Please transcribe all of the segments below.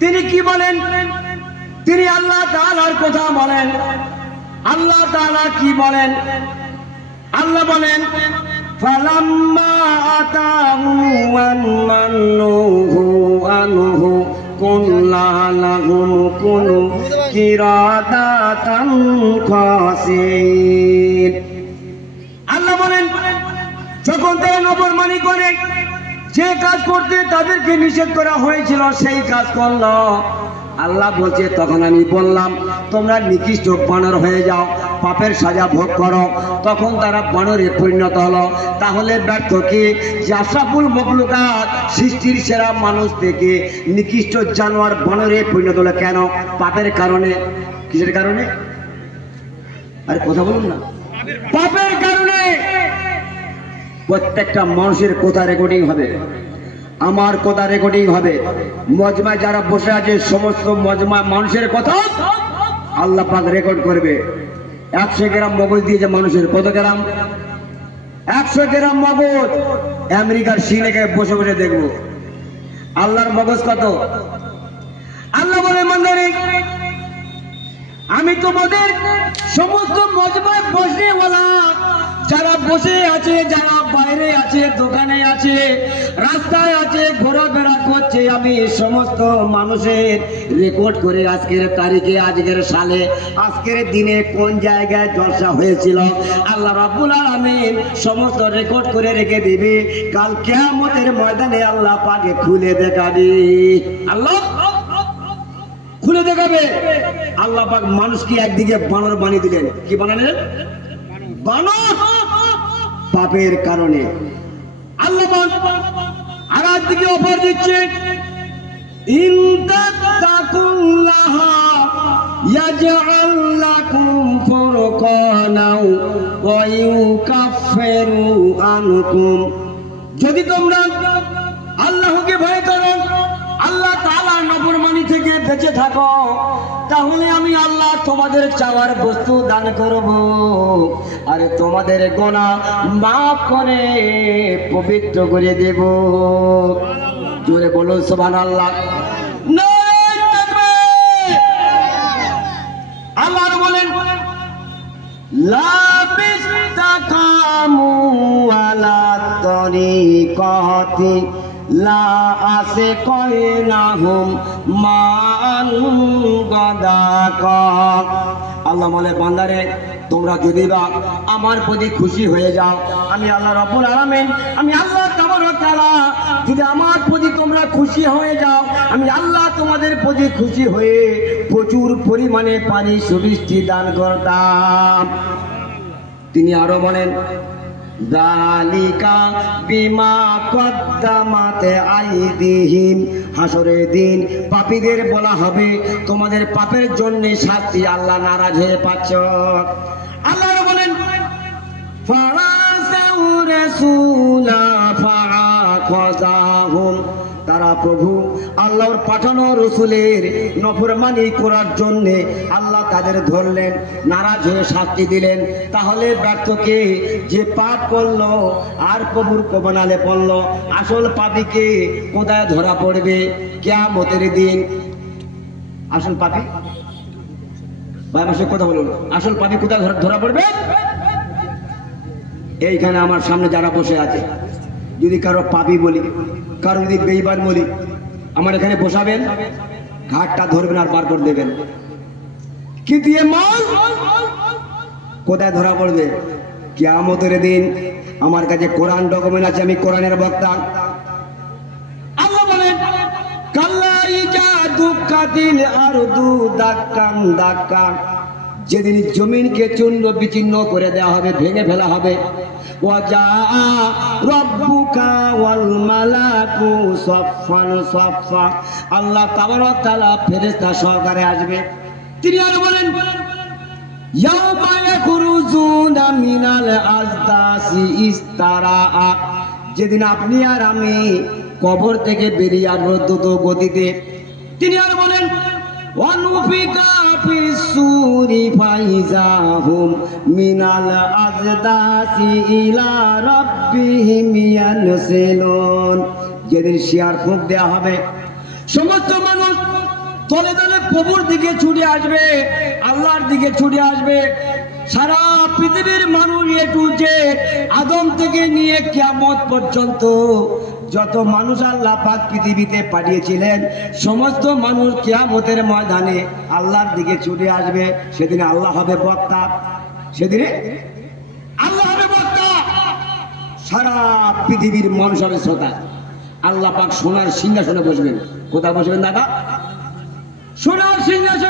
তিনি কি বলেন? তিনি আল্লাহ তাআলার কথা বলেন। আল্লাহ তাআলা কি বলেন? আল্লাহ বলেন, ফালাম্মা আল্লাহ বলেন, যখন তারা নবরমানি করে যে কাজ করতে তাদেরকে নিষেধ করা হয়েছিল, সেই কাজ করল। আল্লাহ বলছে, তখন আমি বললাম, তোমরা নিকৃষ্ট বানর হয়ে যাও, পাপের সাজা ভোগ করো। তখন তারা বানরে পরিণত হলো। তাহলে ব্যর্থ কি? জাসাফুল মকলুকাত সৃষ্টির সেরা মানুষ থেকে নিকৃষ্ট জানোয়ার বানরে পরিণত হলো কেন? পাপের কারণে। কিসের কারণে? আরে কথা বলুন না। পাপের কারণে। প্রত্যেকটা মানুষের কথা রেকর্ডিং হবে। আমার কথা রেকর্ডিং হবে। মজমায় যারা বসে আছে, সমস্ত মজমা মানুষের কথা আল্লাহ পাক রেকর্ড করবে। একশো গ্রাম মগজ দিয়েছে মানুষের। কত গ্রাম? একশো গ্রাম মগজ। আমেরিকার সিনেকে বসে বসে দেখব। আল্লাহর মগজ কত? আল্লাহ বলে, মন্দিরে, আমি তোমাদের সমস্ত মজমায় বসে বলা যারা বসে আছে, যারা বাইরে আছে, দোকানে আছে, রাস্তায় আছে, ঘোরাফেরা করছে, আমি সমস্ত মানুষের রেকর্ড করে আজকের তারিখে, আজকের সালে, আজকের দিনে কোন জায়গায় জলসা হয়েছিল, আল্লাহ রাব্বুল আলামিন সমস্ত রেকর্ড করে রেখে দিবি। কাল কেয়ামতের ময়দানে আল্লাহ পাকে খুলে দেখাবি। আল্লাহ? খুলে দেখাবে। আল্লাহ পাক মানুষকে একদিকে বানর বানিয়ে দিলেন। কি বানালেন? বানর। পাপের কারণে। আল্লাহ আর একদিকে অফার দিচ্ছে যদি তোমরা আল্লাহকে ভয় করো, আল্লাহ তাআলা নফরমানি থেকে বেঁচে থাকো। তাহলে আমি আল্লাহ তোমাদের চাওয়ার বস্তু দান করব। আর তোমাদের গোনা মাফ করে, পবিত্র করে দেব। জোরে বলুন, সুবহানাল্লাহ। আল্লাহ! আল্লাহ বলেন লাবিস্তাকামু আলা তরিকাতি। লা আসে কয়নাহুম মান গদাক আল্লাহ বলে, বান্দারে, তোমরা যদি বা আমার প্রতি খুশি হয়ে যাও, আমি আল্লাহ রব্বুল আলামিন, আমি আল্লাহ যদি আমার প্রতি তোমরা খুশি হয়ে যাও, আমি আল্লাহ তোমাদের প্রতি খুশি হয়ে প্রচুর পরিমাণে পানি সুবৃষ্টি দান করতাম। তিনি আরও বলেন দালিকা বিমা কদ্দামাতে আইদিহিম। হাসরের দিন পাপীদের বলা হবে, তোমাদের পাপের জন্য শাস্তি আল্লাহ নারাজ হয়ে পাচ্ছ। আল্লাহ বলেন, ফারাসাউ রাসূলা ফাআখাযাহুম তারা প্রভু আল্লাহর পাঠানো রসুলের নফরমানি করার জন্য আল্লাহ তাদের ধরলেন, নারাজ হয়ে শাস্তি দিলেন। তাহলে ব্যর্থকে যে পাপ করল, আর প্রভুর কবনালে পড়ল, আসল পাপিকে কোথায় ধরা পড়বে কেয়ামতের দিন। আসল পাপি? ভাই, আমার কথা বলুন। আসল পাপি কোথায় ধরা পড়বে? এইখানে আমার সামনে যারা বসে আছে। যদি কারও পাপি বলি, কারও যদি বেইবার বলি, আমার এখানে বসাবেন, ঘাটটা ধরবেন আর বার করে দেবেন। কিন্তু এ মাল কোথায় ধরা পড়বে? কেয়ামতের দিন আমার কাছে কোরআন ডকুমেন্ট আছে, আমি কোরআনের বক্তা। যেদিন জমিনকে চূর্ণ বিচ্ছিন্ন করে দেওয়া হবে, ভেঙে ফেলা হবে রব্বুকা ওয়াল মালাকু সফান সফা আল্লাহ তাবারক তাআলা ফেরেশতা সহকারে আসবে। তিনি আর বলেন, ইয়াউমা ইয়াখরুজুনা মিনাল আজদাসি ইস্তারাআ। যেদিন আপনি আর আমি কবর থেকে বেরিয়ে আসব দ্রুত গতিতে। তিনি আর বলেন যেদিন শিয়ার ফুঁক দেওয়া হবে, সমস্ত মানুষ তলে তলে কবুর দিকে ছুটে আসবে, আল্লাহর দিকে ছুটে আসবে। সারা পৃথিবীর মানুষ এ যে আদম থেকে নিয়ে কিয়ামত পর্যন্ত যত মানুষ আল্লাহ পাক পৃথিবীতে পাঠিয়েছিলেন, সমস্ত মানুষ কিয়ামতের ময়দানে আল্লাহর দিকে ছুটে আসবে। সেদিনে আল্লাহ হবে বক্তা। সেদিনে আল্লাহ হবে বক্তা। সারা পৃথিবীর মানুষ হবে শ্রোতা। আল্লাহ পাক সোনার সিংহাসনে বসবেন। কোথায় বসবেন দাদা? সোনার সিংহাসনে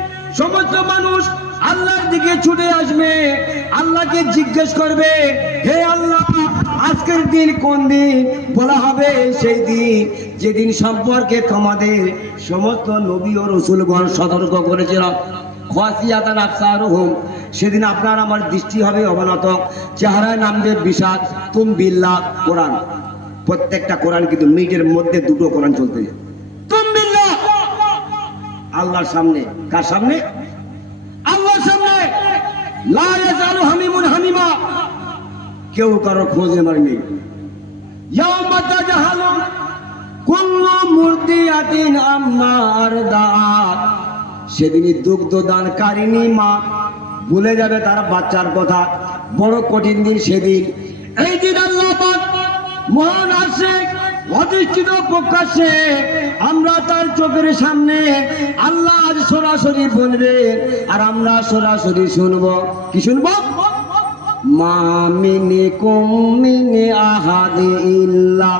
সমস্ত মানুষ আল্লাহর দিকে ছুটে আসবে, আল্লাহকে জিজ্ঞেস করবে, হে আল্লাহ, আজকের দিন কোন দিন? বলা হবে সেই দিন, যেদিন সম্পর্কে তোমাদের সমস্ত নবী ও রসুলগণ সতর্ক করেছিল। খাসিয়াতান আফসারুহুম সেদিন আপনার আমার দৃষ্টি হবে অবনত, চেহারায় নামবে বিষাদ, তুম বিল্লা কোরআন। প্রত্যেকটা কোরআন কিন্তু মিনিটের মধ্যে দুটো কোরআন চলতে বিল্লাহ আল্লাহর সামনে। কার সামনে? আল্লাহর সামনে। হামিমুন হামিমা। কেউ কারও খোঁজ মুরদিয়াতিন সেদিনই দুগ্ধ দান কারিনী মা ভুলে যাবে তার বাচ্চার কথা। বড় কঠিন দিন সেদিন। এই দিন আল্লাহ মহান আসে অধিষ্ঠিত প্রকাশ্যে আমরা তার চোখের সামনে আল্লাহ সরাসরি বলবে আর আমরা সরাসরি শুনব। কি শুনব? মা মিনি কুমিনি আহাদি ইল্লা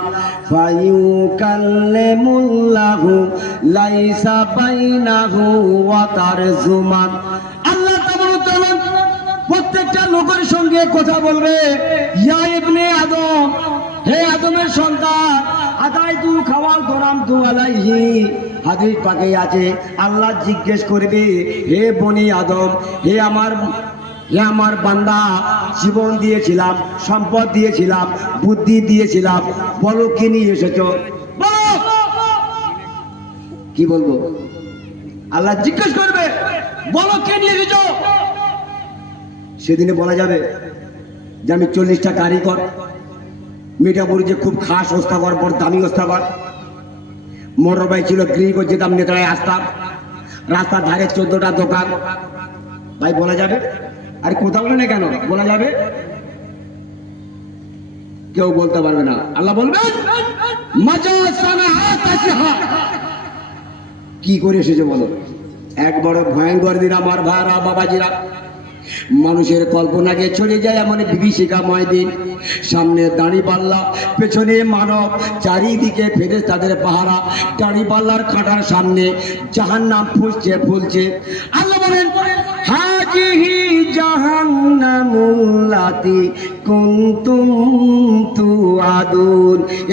ফায়ুকাল্লিমুল্লাহু লাইসা বাইনাহু ওয়া তারজুমান। আল্লাহ তাআলা প্রত্যেকটা লোকের সঙ্গে কথা বলবে। ইয়া ইবনে আদম, হে আদমের সন্তান আদাই তু খাওয়াল তোরাম তু আলাইহি। হাদিস পাকে আছে, আল্লাহ জিজ্ঞেস করবে, হে বনি আদম, হে আমার হে আমার বান্দা, জীবন দিয়েছিলাম, সম্পদ দিয়েছিলাম, বুদ্ধি দিয়েছিলাম, বলো কি নিয়ে এসেছ? কি বলব? আল্লাহ জিজ্ঞেস করবে, বলো কে নিয়ে এসেছ? সেদিনে বলা যাবে যে, আমি চল্লিশটা কারিগর মিঠাপুর যে খুব খাস ওস্তাগর বড় দামি ওস্তাগর মোটর বাইক ছিল গৃহ যেতাম নেতারায় আসতাম রাস্তার ধারে চোদ্দটা দোকান। ভাই, বলা যাবে? আর কোথাও না কেন? বলা যাবে? কেউ বলতে পারবে না। আল্লাহ বলবেন। কি করে এসেছে বলো? এক বড় ভয়ঙ্কর দিন আমার ভাইরা, বাবাজিরা। মানুষের কল্পনাকে ছড়ে যায় এমন বিভীষিকাময় দিন। সামনে দাঁড়ি পাল্লা পেছনে মানব, চারিদিকে ফেরে তাদের পাহারা। দাঁড়ি পাল্লার কাঁটার সামনে জাহান নাম ফুসছে, ফুলছে। আল্লাহ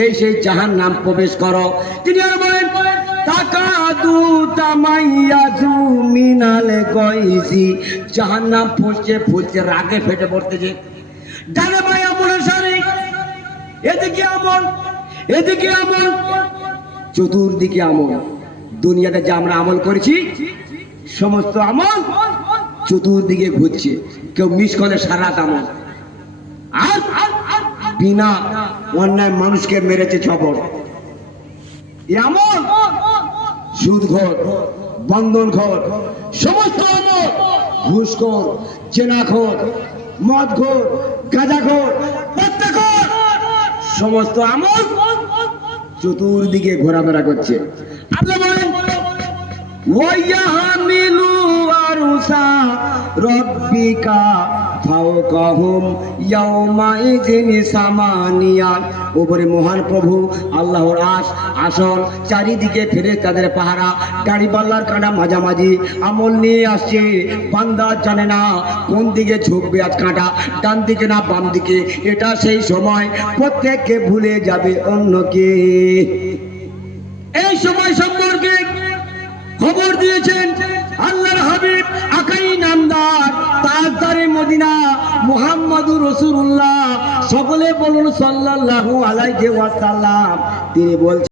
এই সেই জাহান্নাম প্রবেশ করো। তিনি আর বলেন রাগে ফেটে পড়তেছে। এদিকে আমল, এদিকে চতুর্দিকে আমল। দুনিয়াতে যে আমরা আমল করেছি, সমস্ত আমল চতুর্দিকে ঘুরছে। কেউ মিস করে সারা রাত আমল। আর বিনা অন্যায় মানুষকে মেরেছে ছবর। আমল সুদঘর বন্ধনঘর সমস্ত ঘুষখোর চেনাখোর মদঘোর গাঁজাখোর প্রত্যেকর সমস্ত আমল চতুর্দিকে ঘোরাফেরা করছে। আল্লাহ বলেন রব্বিকা উপরে মহান প্রভু, আল্লাহর আশ, আসন, চারিদিকে ফেরে তাদের পাহারা গাড়ি পাল্লার কাঁটা মাঝামাঝি, আমল নিয়ে আসছে। বান্দা জানে না কোন দিকে ঝুঁকবে আজ কাঁটা, ডান দিকে না বাম দিকে, এটা সেই সময়, প্রত্যেককে ভুলে যাবে অন্যকে। এই সময় সম্পর্কে খবর দিয়েছেন আল্লাহর হাবিব আকাই নামদার তাজদারে মদিনা, মুহাম্মাদুর রসুল্লাহ সকলে বলুন সাল্লাল্লাহু আলাইহি ওয়াসাল্লাম। তিনি বলছেন